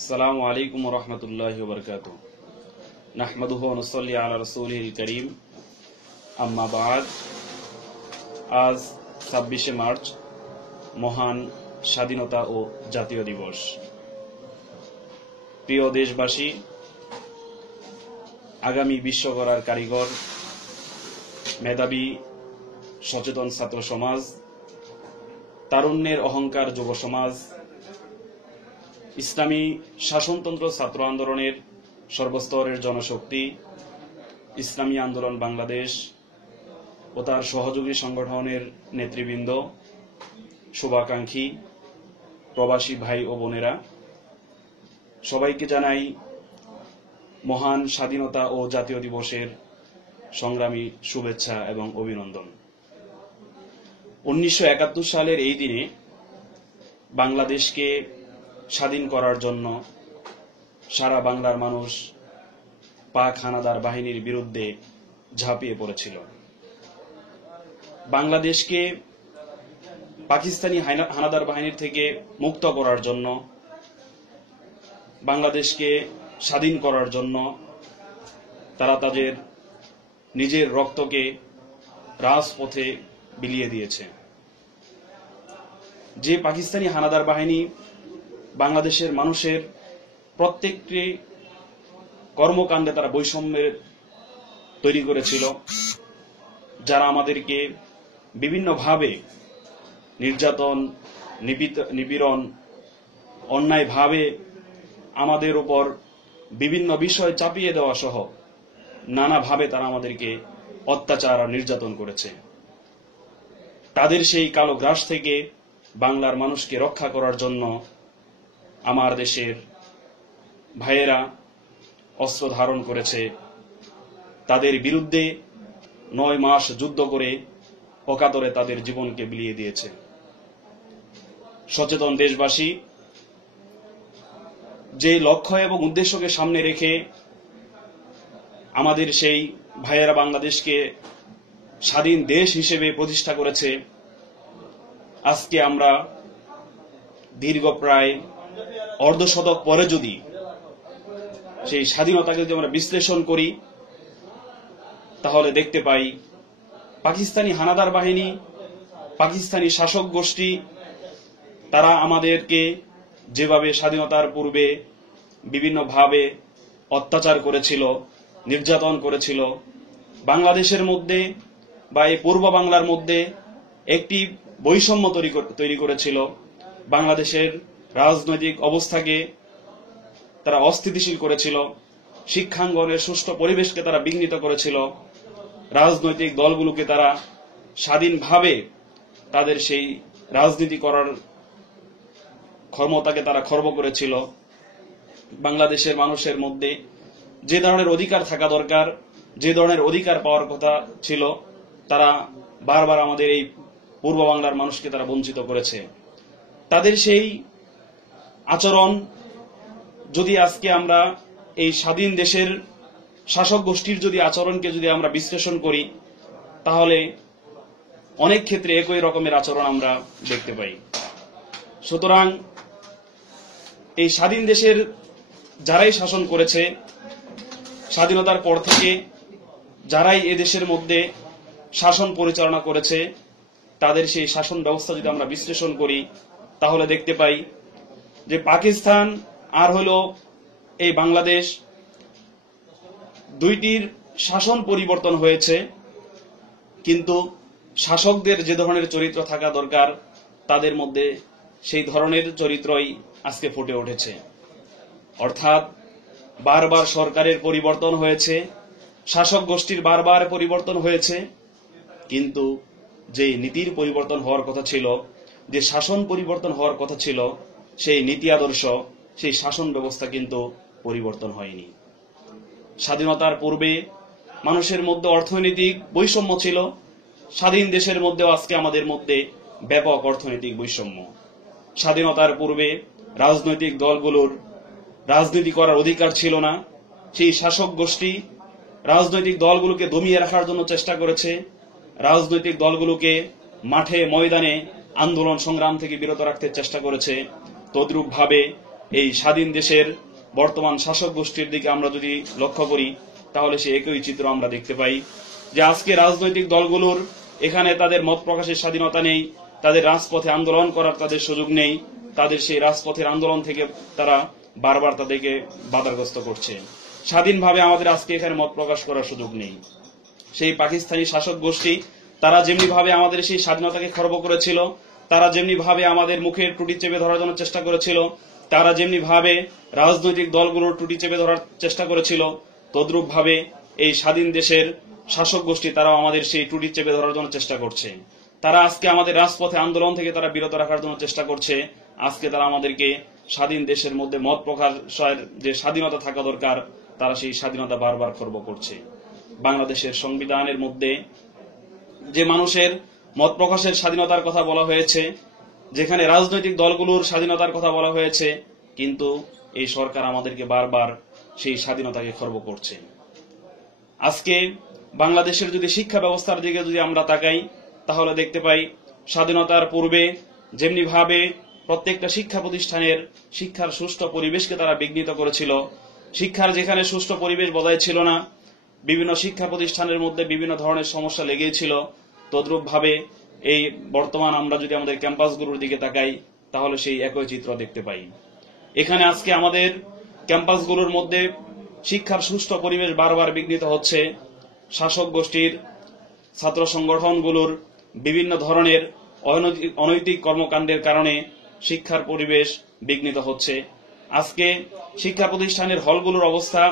আসসালামু আলাইকুম ওয়া রাহমাতুল্লাহি ওয়া বারাকাতুহু নাহমাদুহু ওয়া নুসাল্লি আলা রাসূলিহিল কারীম আম্মা বা'দ। আজ 26শে মার্চ মহান স্বাধীনতা ও জাতীয় দিবস। প্রিয় দেশবাসী, আগামী বিশ্ব গড়ার কারিগর, মেধাবী সচেতন ছাত্র সমাজ, তারুণ্যের অহংকার যুব সমাজ, ইসলামী শাসনতন্ত্র ছাত্র আন্দোলনের সর্বস্তরের জনশক্তি, ইসলামী আন্দোলন বাংলাদেশ ও তার সহযোগী সংগঠনের নেতৃবৃন্দ, শুভাকাঙ্ক্ষী প্রবাসী ভাই ও বোনেরা, সবাইকে জানাই মহান স্বাধীনতা ও জাতীয় দিবসের সংগ্রামী শুভেচ্ছা এবং অভিনন্দন। 1971 সালের এই দিনে বাংলাদেশকে স্বাধীন করার জন্য সারা বাংলার মানুষ পাক হানাদার বাহিনীর বিরুদ্ধে ঝাঁপিয়ে পড়েছিল। বাংলাদেশকে পাকিস্তানি হানাদার বাহিনীর থেকে মুক্ত করার জন্য, বাংলাদেশকে স্বাধীন করার জন্য তারা তাদের নিজের রক্তকে রাজপথে বিলিয়ে দিয়েছে। যে পাকিস্তানি হানাদার বাহিনী বাংলাদেশের মানুষের প্রত্যেকটি কর্মকাণ্ডে তারা বৈষম্যের তৈরি করেছিল, যারা আমাদেরকে বিভিন্নভাবে নির্যাতন, নিপীড়ন, অন্যায়ভাবে আমাদের উপর বিভিন্ন বিষয় চাপিয়ে দেওয়া সহ নানাভাবে তারা আমাদেরকে অত্যাচার আর নির্যাতন করেছে। তাদের সেই কালো গ্রাস থেকে বাংলার মানুষকে রক্ষা করার জন্য আমার দেশের ভাইয়েরা অস্ত্র ধারণ করেছে। তাদের বিরুদ্ধে 9 মাস যুদ্ধ করে অকাতরে তাদের জীবনকে বিলিয়ে দিয়েছে। সচেতন দেশবাসী, যে লক্ষ্য এবং উদ্দেশ্যকে সামনে রেখে আমাদের সেই ভাইয়েরা বাংলাদেশকে স্বাধীন দেশ হিসেবে প্রতিষ্ঠা করেছে, আজকে আমরা দীর্ঘ প্রায় অর্ধশতক পরে যদি সেই স্বাধীনতাকে যদি আমরা বিশ্লেষণ করি, তাহলে দেখতে পাই পাকিস্তানি হানাদার বাহিনী, পাকিস্তানি শাসক গোষ্ঠী, তারা আমাদেরকে যেভাবে স্বাধীনতার পূর্বে বিভিন্নভাবে অত্যাচার করেছিল, নির্যাতন করেছিল, বাংলাদেশের মধ্যে বা এই পূর্ব বাংলার মধ্যে একটি বৈষম্য তৈরি করেছিল। বাংলাদেশের রাজনৈতিক অবস্থাকে তারা অস্থিতিশীল করেছিল, শিক্ষাঙ্গনের সুষ্ঠু পরিবেশকে তারা বিঘ্নিত করেছিল, রাজনৈতিক দলগুলোকে তারা স্বাধীনভাবে তাদের সেই রাজনীতি করার ক্ষমতাকে তারা খর্ব করেছিল। বাংলাদেশের মানুষের মধ্যে যে ধরনের অধিকার থাকা দরকার, যে ধরনের অধিকার পাওয়ার কথা ছিল, তারা বারবার আমাদের এই পূর্ব বাংলার মানুষকে তারা বঞ্চিত করেছে। তাদের সেই আচরণ যদি আজকে আমরা এই স্বাধীন দেশের শাসক গোষ্ঠীর যদি আচরণকে যদি আমরা বিশ্লেষণ করি, তাহলে অনেক ক্ষেত্রে একই রকমের আচরণ আমরা দেখতে পাই। সুতরাং এই স্বাধীন দেশের যারাই শাসন করেছে, স্বাধীনতার পর থেকে যারাই এ দেশের মধ্যে শাসন পরিচালনা করেছে, তাদের সেই শাসন ব্যবস্থা যদি আমরা বিশ্লেষণ করি, তাহলে দেখতে পাই যে পাকিস্তান আর হলো এই বাংলাদেশ, দুইটির শাসন পরিবর্তন হয়েছে, কিন্তু শাসকদের যে ধরনের চরিত্র থাকা দরকার তাদের মধ্যে সেই ধরনের চরিত্রই আজকে ফুটে উঠেছে। অর্থাৎ বারবার সরকারের পরিবর্তন হয়েছে, শাসক গোষ্ঠীর বারবার পরিবর্তন হয়েছে, কিন্তু যে নীতির পরিবর্তন হওয়ার কথা ছিল, যে শাসন পরিবর্তন হওয়ার কথা ছিল, সেই নীতি আদর্শ, সেই শাসন ব্যবস্থা কিন্তু পরিবর্তন হয়নি। স্বাধীনতার পূর্বে মানুষের মধ্যে অর্থনৈতিক বৈষম্য ছিল, স্বাধীন দেশের মধ্যেও আজকে আমাদের মধ্যে ব্যাপক অর্থনৈতিক বৈষম্য। স্বাধীনতার পূর্বে রাজনৈতিক দলগুলোর রাজনীতি করার অধিকার ছিল না। সেই শাসক গোষ্ঠী রাজনৈতিক দলগুলোকে দমিয়ে রাখার জন্য চেষ্টা করেছে, রাজনৈতিক দলগুলোকে মাঠে ময়দানে আন্দোলন সংগ্রাম থেকে বিরত রাখতে চেষ্টা করেছে। তদ্রূপভাবে এই স্বাধীন দেশের বর্তমান শাসক গোষ্ঠীর দিকে আমরা যদি লক্ষ্য করি তাহলে সে একই চিত্র আমরা দেখতে পাই যে আজকে রাজনৈতিক দলগুলোর এখানে তাদের মত প্রকাশের স্বাধীনতা নেই, তাদের রাজপথে আন্দোলন করার তাদের সুযোগ নেই, তাদের সেই রাজপথের আন্দোলন থেকে তারা বারবার তাদেরকে বাধাগ্রস্ত করছে। স্বাধীনভাবে আমাদের আজকে এখানে মত প্রকাশ করার সুযোগ নেই। সেই পাকিস্তানি শাসক গোষ্ঠী তারা যেমনি ভাবে আমাদের সেই স্বাধীনতাকে খর্ব করেছিল, তারা যেমনি ভাবে আমাদের মুখের টুটি চেপে ধরার জন্য চেষ্টা করেছিল, তারা যেমনি ভাবে রাজনৈতিক দলগুলোর টুটি চেপে ধরার চেষ্টা করেছিল, তদ্রূপ ভাবে এই স্বাধীন দেশের শাসক গোষ্ঠী তারাও আমাদের সেই টুটি চেপে ধরার জন্য চেষ্টা করছে। তারা আজকে আমাদের রাজপথে আন্দোলন থেকে তারা বিরত রাখার জন্য চেষ্টা করছে। আজকে তারা আমাদেরকে স্বাধীন দেশের মধ্যে মত প্রকাশের যে স্বাধীনতা থাকা দরকার তারা সেই স্বাধীনতা বারবার খর্ব করছে। বাংলাদেশের সংবিধানের মধ্যে যে মানুষের মত প্রকাশের স্বাধীনতার কথা বলা হয়েছে, যেখানে রাজনৈতিক দলগুলোর স্বাধীনতার কথা বলা হয়েছে, কিন্তু এই সরকার আমাদেরকে বারবার সেই স্বাধীনতাকে খর্ব করছে। আজকে বাংলাদেশের যদি শিক্ষা ব্যবস্থার দিকে যদি আমরা তাকাই তাহলে দেখতে পাই স্বাধীনতার পূর্বে যেমনি ভাবে প্রত্যেকটা শিক্ষা প্রতিষ্ঠানের শিক্ষার সুষ্ঠু পরিবেশকে তারা বিঘ্নিত করেছিল, শিক্ষার যেখানে সুষ্ঠু পরিবেশ বজায় ছিল না, বিভিন্ন শিক্ষা প্রতিষ্ঠানের মধ্যে বিভিন্ন ধরনের সমস্যা লেগেই ছিল, তদ্রূপ ভাবে এই বর্তমান আমরা যদি আমাদের ক্যাম্পাসগুলোর দিকে তাকাই তাহলে সেই একই চিত্র দেখতে পাই। এখানে আজকে আমাদের ক্যাম্পাসগুলোর মধ্যে শিক্ষার সুষ্ঠু পরিবেশ বারবার বিঘ্নিত হচ্ছে। শাসক গোষ্ঠীর ছাত্র সংগঠনগুলোর বিভিন্ন ধরনের অনৈতিক কর্মকাণ্ডের কারণে শিক্ষার পরিবেশ বিঘ্নিত হচ্ছে। আজকে শিক্ষা প্রতিষ্ঠানের হলগুলোর অবস্থা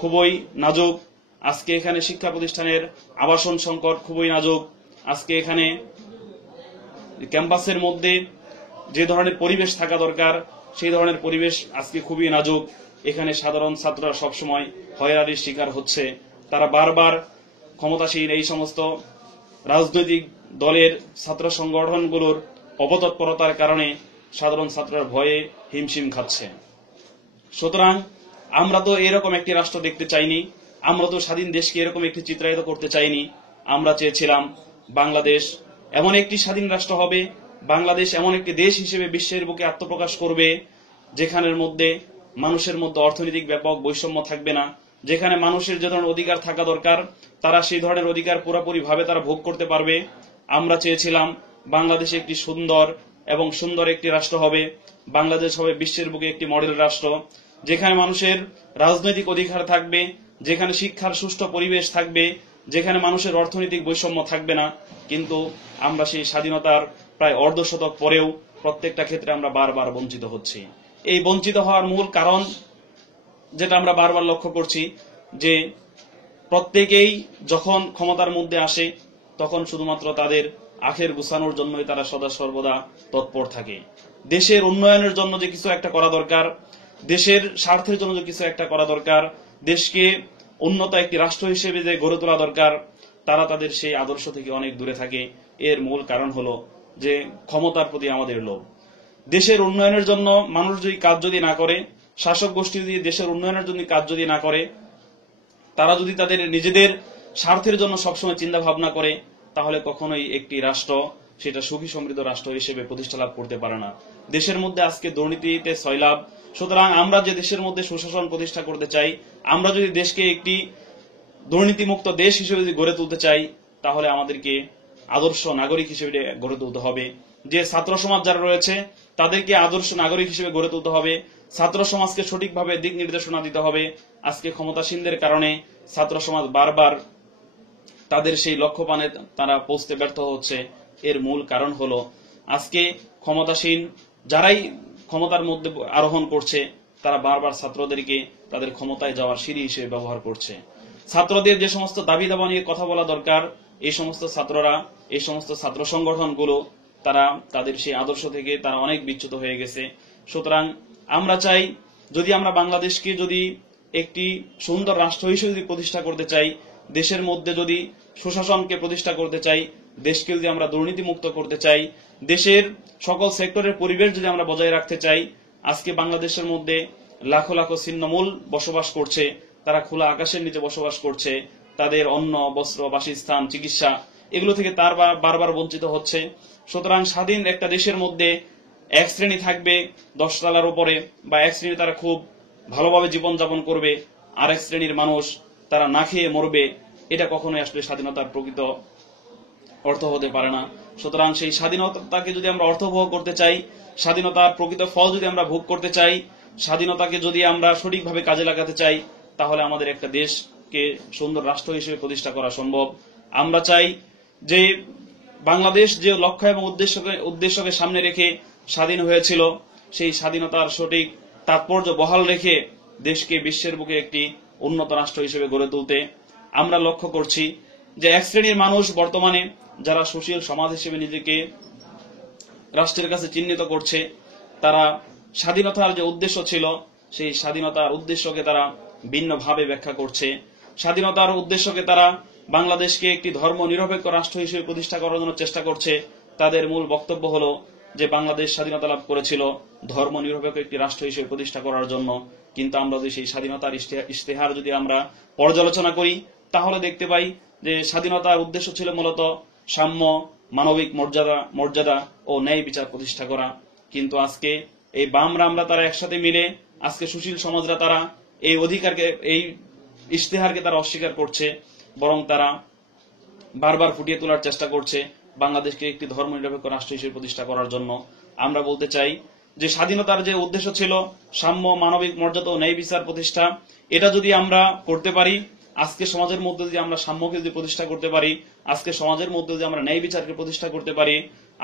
খুবই নাজুক। আজকে এখানে শিক্ষা প্রতিষ্ঠানের আবাসন সংকট খুবই নাজুক। আজকে এখানে ক্যাম্পাসের মধ্যে যে ধরনের পরিবেশ থাকা দরকার সেই ধরনের পরিবেশ আজকে খুবই নাজুক। এখানে সাধারণ ছাত্ররা সবসময় হয়রানির শিকার হচ্ছে। তারা বারবার ক্ষমতাসীন এই সমস্ত রাজনৈতিক দলের ছাত্র সংগঠনগুলোর অপতৎপরতার কারণে সাধারণ ছাত্ররা ভয়ে হিমশিম খাচ্ছে। সুতরাং আমরা তো এরকম একটি রাষ্ট্র দেখতে চাইনি, আমরা তো স্বাধীন দেশকে এরকম একটি চিত্রায়িত করতে চাইনি। আমরা চেয়েছিলাম বাংলাদেশ এমন একটি স্বাধীন রাষ্ট্র হবে, বাংলাদেশ এমন একটি দেশ হিসেবে বিশ্বের বুকে আত্মপ্রকাশ করবে যেখানের মধ্যে মানুষের মধ্যে অর্থনৈতিক ব্যাপক বৈষম্য থাকবে না, যেখানে মানুষের যে ধরনের অধিকার থাকা দরকার তারা সেই ধরনের অধিকার পুরোপুরি ভাবে তারা ভোগ করতে পারবে। আমরা চেয়েছিলাম বাংলাদেশ একটি সুন্দর একটি রাষ্ট্র হবে, বাংলাদেশ হবে বিশ্বের বুকে একটি মডেল রাষ্ট্র, যেখানে মানুষের রাজনৈতিক অধিকার থাকবে, যেখানে শিক্ষার সুষ্ঠু পরিবেশ থাকবে, যেখানে মানুষের অর্থনৈতিক বৈষম্য থাকবে না। কিন্তু আমরা সেই স্বাধীনতার প্রায় অর্ধশতক পরেও প্রত্যেকটা ক্ষেত্রে আমরা বারবার বঞ্চিত হচ্ছি। এই বঞ্চিত হওয়ার মূল কারণ যেটা আমরা বারবার লক্ষ্য করছি যে প্রত্যেকেই যখন ক্ষমতার মধ্যে আসে তখন শুধুমাত্র তাদের আখের গুছানোর জন্যই তারা সদা সর্বদা তৎপর থাকে। দেশের উন্নয়নের জন্য যে কিছু একটা করা দরকার, দেশের স্বার্থের জন্য যে কিছু একটা করা দরকার, দেশকে উন্নত একটি রাষ্ট্র হিসেবে যে গড়ে তোলা দরকার, তারা তাদের সেই আদর্শ থেকে অনেক দূরে থাকে। এর মূল কারণ হলো যে ক্ষমতার প্রতি আমাদের লোভ। দেশের উন্নয়নের জন্য মানুষ যদি কাজ যদি না করে, শাসক গোষ্ঠী যদি দেশের উন্নয়নের জন্য কাজ যদি না করে, তারা যদি তাদের নিজেদের স্বার্থের জন্য সবসময় চিন্তা ভাবনা করে, তাহলে কখনোই একটি রাষ্ট্র সেটা সুখী সমৃদ্ধ রাষ্ট্র হিসেবে প্রতিষ্ঠা লাভ করতে পারে না। দেশের মধ্যে আজকে দুর্নীতিতে সয়লাভ। সুতরাং আমরা যে দেশের মধ্যে সুশাসন প্রতিষ্ঠা করতে চাই, আমরা যদি দেশকে একটি দুর্নীতিমুক্ত দেশ হিসেবে যদি গড়ে তুলতে চাই, তাহলে আমাদেরকে আদর্শ নাগরিক হিসেবে গড়ে তুলতে হবে। যে ছাত্র সমাজ যারা রয়েছে তাদেরকে আদর্শ নাগরিক হিসেবে গড়ে তুলতে হবে, ছাত্র সমাজকে সঠিকভাবে দিক নির্দেশনা দিতে হবে। আজকে ক্ষমতাসীনদের কারণে ছাত্র সমাজ বারবার তাদের সেই লক্ষ্যপানে তারা পৌঁছতে ব্যর্থ হচ্ছে। এর মূল কারণ হলো আজকে ক্ষমতাসীন যারাই ক্ষমতার মধ্যে আরোহণ করছে তারা বারবার ছাত্রদেরকে তাদের ক্ষমতায় যাওয়ার সিঁড়ি হিসেবে ব্যবহার করছে। ছাত্রদের যে সমস্ত দাবি দাবা নিয়ে কথা বলা দরকার, এই সমস্ত ছাত্ররা, এই সমস্ত ছাত্র সংগঠনগুলো তারা তাদের সেই আদর্শ থেকে তারা অনেক বিচ্যুত হয়ে গেছে। সুতরাং আমরা চাই, যদি আমরা বাংলাদেশকে যদি একটি সুন্দর রাষ্ট্র হিসেবে যদি প্রতিষ্ঠা করতে চাই, দেশের মধ্যে যদি সুশাসনকে প্রতিষ্ঠা করতে চাই, দেশকে যদি আমরা দুর্নীতিমুক্ত করতে চাই, দেশের সকল সেক্টরের পরিবেশ যদি আমরা বজায় রাখতে চাই, আজকে বাংলাদেশের মধ্যে লাখো লাখো ছিন্নমূল বসবাস করছে, তারা খোলা আকাশের নিচে বসবাস করছে, তাদের অন্ন, বস্ত্র, বাসস্থান, চিকিৎসা এগুলো থেকে তার বারবার বঞ্চিত হচ্ছে। সুতরাং স্বাধীন একটা দেশের মধ্যে এক শ্রেণী থাকবে 10 তলার উপরে, বা এক শ্রেণী তারা খুব ভালোভাবে জীবনযাপন করবে, আরেক শ্রেণীর মানুষ তারা না খেয়ে মরবে, এটা কখনোই আসলে স্বাধীনতার প্রকৃত অর্থ হতে পারে না। সুতরাং সেই স্বাধীনতাকে যদি আমরা অর্থবহ করতে চাই, স্বাধীনতার প্রকৃত ফল যদি আমরা ভোগ করতে চাই, স্বাধীনতাকে যদি আমরা সঠিকভাবে কাজে লাগাতে চাই, তাহলে আমাদের একটা দেশকে সুন্দর রাষ্ট্র হিসেবে প্রতিষ্ঠা করা সম্ভব। আমরা চাই যে বাংলাদেশ যে লক্ষ্য এবং উদ্দেশ্যকে সামনে রেখে স্বাধীন হয়েছিল, সেই স্বাধীনতার সঠিক তাৎপর্য বহাল রেখে দেশকে বিশ্বের বুকে একটি উন্নত রাষ্ট্র হিসেবে গড়ে তুলতে আমরা লক্ষ্য করছি যে এক শ্রেণীর মানুষ বর্তমানে যারা সুশীল সমাজ হিসেবে নিজেকে রাষ্ট্রের কাছে চিহ্নিত করছে, তারা স্বাধীনতার যে উদ্দেশ্য ছিল সেই স্বাধীনতার উদ্দেশ্যকে তারা ভিন্নভাবে ব্যাখ্যা করছে। স্বাধীনতার উদ্দেশ্যকে তারা বাংলাদেশকে একটি ধর্ম নিরপেক্ষ রাষ্ট্র হিসেবে প্রতিষ্ঠা করার জন্য চেষ্টা করছে। তাদের মূল বক্তব্য হলো যে বাংলাদেশ স্বাধীনতা লাভ করেছিল ধর্ম নিরপেক্ষ একটি রাষ্ট্র হিসেবে প্রতিষ্ঠা করার জন্য। কিন্তু আমরা যদি সেই স্বাধীনতার ইশতেহার যদি আমরা পর্যালোচনা করি, তাহলে দেখতে পাই যে স্বাধীনতার উদ্দেশ্য ছিল মূলত সাম্য, মানবিক মর্যাদা ও ন্যায় বিচার প্রতিষ্ঠা করা। কিন্তু আজকে এই বামরা আমরা তারা একসাথে মিলে আজকে সুশীল সমাজরা তারা এই অধিকারকে, এই ইশতেহারকে তারা অস্বীকার করছে, বরং তারা বারবার ফুটিয়ে তোলার চেষ্টা করছে বাংলাদেশকে একটি ধর্মনিরপেক্ষ রাষ্ট্র হিসেবে প্রতিষ্ঠা করার জন্য। আমরা বলতে চাই যে স্বাধীনতার যে উদ্দেশ্য ছিল সাম্য, মানবিক মর্যাদা ও ন্যায় বিচার প্রতিষ্ঠা, এটা যদি আমরা করতে পারি, আজকে সমাজের মধ্যে যদি আমরা সাম্যকে যদি প্রতিষ্ঠা করতে পারি, আজকে সমাজের মধ্যে যদি আমরা ন্যায় বিচারকে প্রতিষ্ঠা করতে পারি,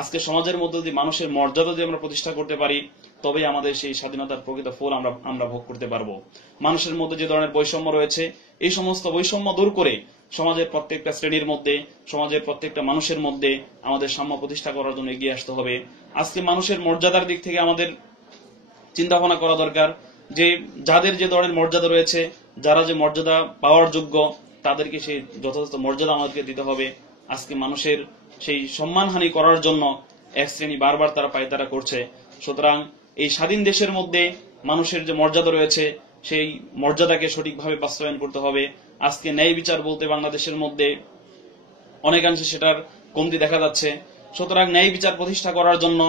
আজকে সমাজের মধ্যে যদি মানুষের মর্যাদা যদি আমরা প্রতিষ্ঠা করতে পারি, তবেই আমাদের সেই স্বাধীনতার প্রকৃত ফল আমরা ভোগ করতে পারবো। মানুষের মধ্যে যে ধরনের বৈষম্য রয়েছে, এই সমস্ত বৈষম্য দূর করে সমাজের প্রত্যেকটা শ্রেণীর মধ্যে, সমাজের প্রত্যেকটা মানুষের মধ্যে আমাদের সাম্য প্রতিষ্ঠা করার জন্য এগিয়ে আসতে হবে। আজকে মানুষের মর্যাদার দিক থেকে আমাদের চিন্তা ভাবনা করা দরকার যে যাদের যে ধরনের মর্যাদা রয়েছে, যারা যে মর্যাদা পাওয়ার যোগ্য, তাদেরকে সেই যথাযথ মর্যাদা আমাদেরকে দিতে হবে। আজকে মানুষের সেই সম্মানহানি করার জন্য এক শ্রেণী বারবার তারা পায়তারা করছে। সুতরাং এই স্বাধীন দেশের মধ্যে মানুষের যে মর্যাদা রয়েছে, সেই মর্যাদাকে সঠিকভাবে বাস্তবায়ন করতে হবে। আজকে ন্যায় বিচার বলতে বাংলাদেশের মধ্যে অনেকাংশে সেটার কমতি দেখা যাচ্ছে। সুতরাং ন্যায় বিচার প্রতিষ্ঠা করার জন্য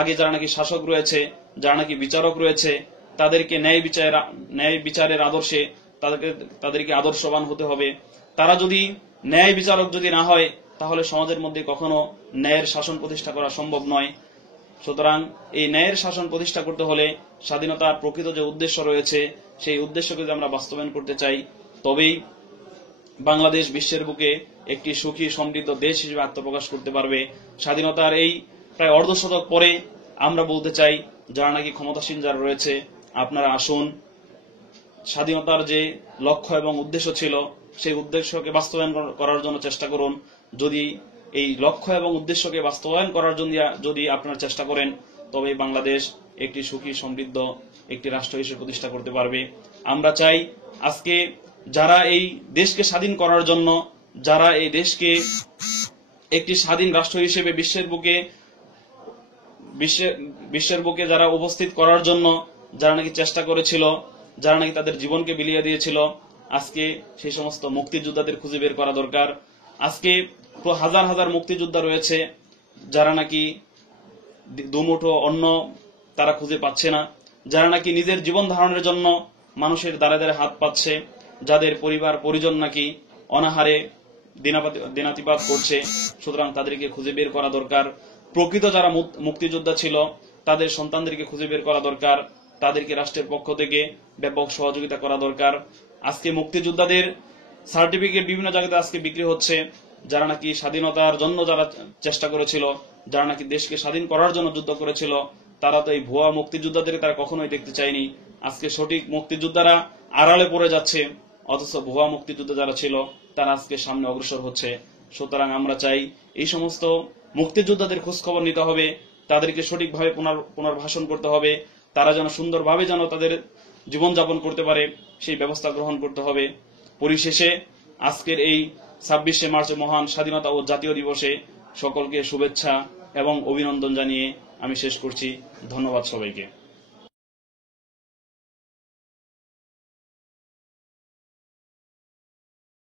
আগে যারা নাকি শাসক রয়েছে, যারা নাকি বিচারক রয়েছে, তাদেরকে ন্যায় বিচারের আদর্শে তাদেরকে আদর্শবান হতে হবে। তারা যদি ন্যায় বিচারক যদি না হয়, তাহলে সমাজের মধ্যে কখনো ন্যায়ের শাসন প্রতিষ্ঠা করা সম্ভব নয়। সুতরাং এই ন্যায়ের শাসন প্রতিষ্ঠা করতে হলে স্বাধীনতার প্রকৃত যে উদ্দেশ্য রয়েছে, সেই উদ্দেশ্যকে যদি আমরা বাস্তবায়ন করতে চাই, তবেই বাংলাদেশ বিশ্বের বুকে একটি সুখী সমৃদ্ধ দেশ হিসেবে আত্মপ্রকাশ করতে পারবে। স্বাধীনতার এই প্রায় অর্ধশতক পরে আমরা বলতে চাই, যারা নাকি ক্ষমতাসীন যারা রয়েছে, আপনারা আসুন, স্বাধীনতার যে লক্ষ্য এবং উদ্দেশ্য ছিল সেই উদ্দেশ্যকে বাস্তবায়ন করার জন্য চেষ্টা করুন। যদি এই লক্ষ্য এবং উদ্দেশ্যকে বাস্তবায়ন করার জন্য যদি আপনারা চেষ্টা করেন, তবে বাংলাদেশ একটি সুখী সমৃদ্ধ একটি রাষ্ট্র হিসেবে প্রতিষ্ঠা করতে পারবে। আমরা চাই আজকে যারা এই দেশকে স্বাধীন করার জন্য, যারা এই দেশকে একটি স্বাধীন রাষ্ট্র হিসেবে বিশ্বের বুকে যারা উপস্থিত করার জন্য যারা নাকি চেষ্টা করেছিল, যারা নাকি তাদের জীবনকে বিলিয়ে দিয়েছিল, আজকে সেই সমস্ত মুক্তিযোদ্ধাদের খুঁজে বের করা দরকার। আজকে হাজার হাজার মুক্তিযোদ্ধা রয়েছে যারা নাকি দুমুঠো অন্ন তারা খুঁজে পাচ্ছে না, যারা নাকি নিজের জীবন ধারণের জন্য মানুষের দ্বারে দ্বারে হাত পাচ্ছে, যাদের পরিবার পরিজন নাকি অনাহারে দিনাতিপাত করছে। সুতরাং তাদেরকে খুঁজে বের করা দরকার। প্রকৃত যারা মুক্তিযোদ্ধা ছিল তাদের সন্তানদেরকে খুঁজে বের করা দরকার, তাদেরকে রাষ্ট্রের পক্ষ থেকে ব্যাপক সহযোগিতা করা দরকার। আজকে মুক্তিযোদ্ধাদের সার্টিফিকেট বিভিন্ন জায়গাতে আজকে বিক্রি হচ্ছে, যারা নাকি স্বাধীনতার জন্য যারা চেষ্টা করেছিল, যারা নাকি দেশকে স্বাধীন করার জন্য যুদ্ধ করেছিল, তারা তো এই ভুয়া মুক্তিযোদ্ধাদের তারা কখনোই দেখতে চায়নি। আজকে সঠিক মুক্তিযোদ্ধারা আড়ালে পড়ে যাচ্ছে, অথচ ভুয়া মুক্তিযোদ্ধা যারা ছিল তারা আজকে সামনে অগ্রসর হচ্ছে। সুতরাং আমরা চাই এই সমস্ত মুক্তিযোদ্ধাদের খোঁজখবর নিতে হবে, তাদেরকে সঠিকভাবে পুনর্বাসন করতে হবে, তারা যেন সুন্দরভাবে যেন তাদের জীবনযাপন করতে পারে সেই ব্যবস্থা গ্রহণ করতে হবে। পরিশেষে আজকের এই 26শে মার্চ মহান স্বাধীনতা ও জাতীয় দিবসে সকলকে শুভেচ্ছা এবং অভিনন্দন জানিয়ে আমি শেষ করছি। ধন্যবাদ সবাইকে।